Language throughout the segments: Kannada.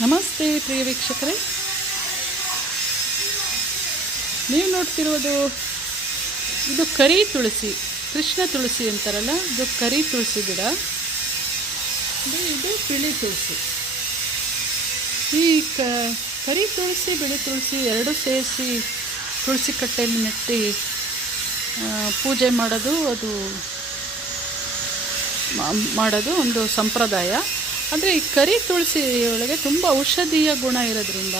ನಮಸ್ತೆ ಪ್ರಿಯ ವೀಕ್ಷಕರೇ. ನೀವು ನೋಡ್ತಿರೋದು ಇದು ಕರಿ ತುಳಸಿ, ಕೃಷ್ಣ ತುಳಸಿ ಅಂತಾರಲ್ಲ, ಇದು ಕರಿ ತುಳಸಿ ಗಿಡ. ಇದು ಬಿಳಿ ತುಳಸಿ. ಈ ಕರಿ ತುಳಸಿ, ಬಿಳಿ ತುಳಸಿ ಎರಡು ಸೇರಿಸಿ ತುಳಸಿ ಕಟ್ಟೆಯಲ್ಲಿ ನೆಟ್ಟಿ ಪೂಜೆ ಮಾಡೋದು ಅದು ಮಾಡೋದು ಒಂದು ಸಂಪ್ರದಾಯ. ಆದರೆ ಈ ಕರಿ ತುಳಸಿ ಒಳಗೆ ತುಂಬ ಔಷಧೀಯ ಗುಣ ಇರೋದ್ರಿಂದ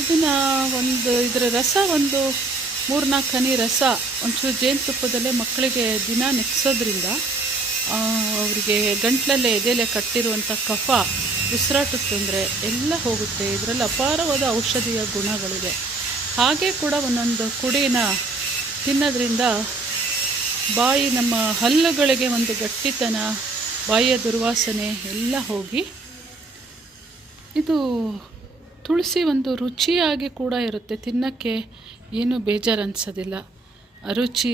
ಇದನ್ನು ಒಂದು, ಇದರ ರಸ ಒಂದು ಮೂರ್ನಾಲ್ಕು ಹನಿ ರಸ, ಒಂಚೂರು ಜೇನುತುಪ್ಪದಲ್ಲೇ ಮಕ್ಕಳಿಗೆ ದಿನ ನೆಕ್ಸೋದ್ರಿಂದ ಅವರಿಗೆ ಗಂಟ್ಲಲ್ಲೇ ಎದೆಲೆ ಕಟ್ಟಿರುವಂಥ ಕಫ, ಉಸಿರಾಟದ ತೊಂದರೆ ಎಲ್ಲ ಹೋಗುತ್ತೆ. ಇದರಲ್ಲಿ ಅಪಾರವಾದ ಔಷಧೀಯ ಗುಣಗಳಿದೆ ಹಾಗೆ ಕೂಡ ಒಂದೊಂದು ಕುಡಿನ ತಿನ್ನೋದ್ರಿಂದ ಬಾಯಿ ನಮ್ಮ ಹಲ್ಲುಗಳಿಗೆ ಒಂದು ಗಟ್ಟಿತನ ಬಾಯಿಯ ದುರ್ವಾಸನೆ ಎಲ್ಲ ಹೋಗಿ ಇದು ತುಳಸಿ ಒಂದು ರುಚಿಯಾಗಿ ಕೂಡ ಇರುತ್ತೆ. ತಿನ್ನೋಕ್ಕೆ ಏನೂ ಬೇಜಾರು ಅನಿಸೋದಿಲ್ಲ ಅರುಚಿ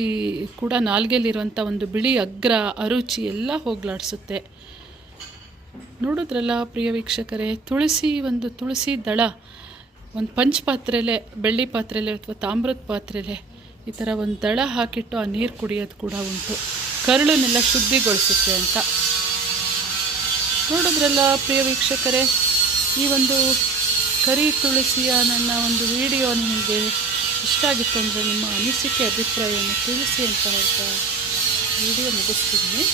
ಕೂಡ ನಾಲ್ಗೆಲಿರುವಂಥ ಒಂದು ಬಿಳಿ ಅಗ್ರ ಅರುಚಿ ಎಲ್ಲ ಹೋಗ್ಲಾಡಿಸುತ್ತೆ. ನೋಡಿದ್ರಲ್ಲ ಪ್ರಿಯ ವೀಕ್ಷಕರೇ, ತುಳಸಿ ಒಂದು ತುಳಸಿ ದಳ, ಒಂದು ಪಂಚ ಪಾತ್ರೆಲೆ, ಬೆಳ್ಳಿ ಪಾತ್ರೆಲೆ ಅಥವಾ ತಾಮ್ರದ ಪಾತ್ರೆಲೆ, ಈ ಥರ ಒಂದು ದಳ ಹಾಕಿಟ್ಟು ಆ ನೀರು ಕುಡಿಯೋದು ಕೂಡ ಉಂಟು. ಕರುಳನ್ನೆಲ್ಲ ಶುದ್ಧಿಗೊಳಿಸುತ್ತೆ ಅಂತ. ನೋಡಿದ್ರಲ್ಲ ಪ್ರಿಯ ವೀಕ್ಷಕರೇ, ಈ ಒಂದು ಕರಿ ತುಳಸಿಯ ನನ್ನ ಒಂದು ವಿಡಿಯೋ ನಿಮಗೆ ಇಷ್ಟ ಆಗಿತ್ತು ಅಂದರೆ ನಿಮ್ಮ ಅನಿಸಿಕೆ, ಅಭಿಪ್ರಾಯವನ್ನು ತಿಳಿಸಿ ಅಂತ ಹೇಳ್ತಾ ವಿಡಿಯೋ ಮುಗಿಸ್ತಿದ್ದೀನಿ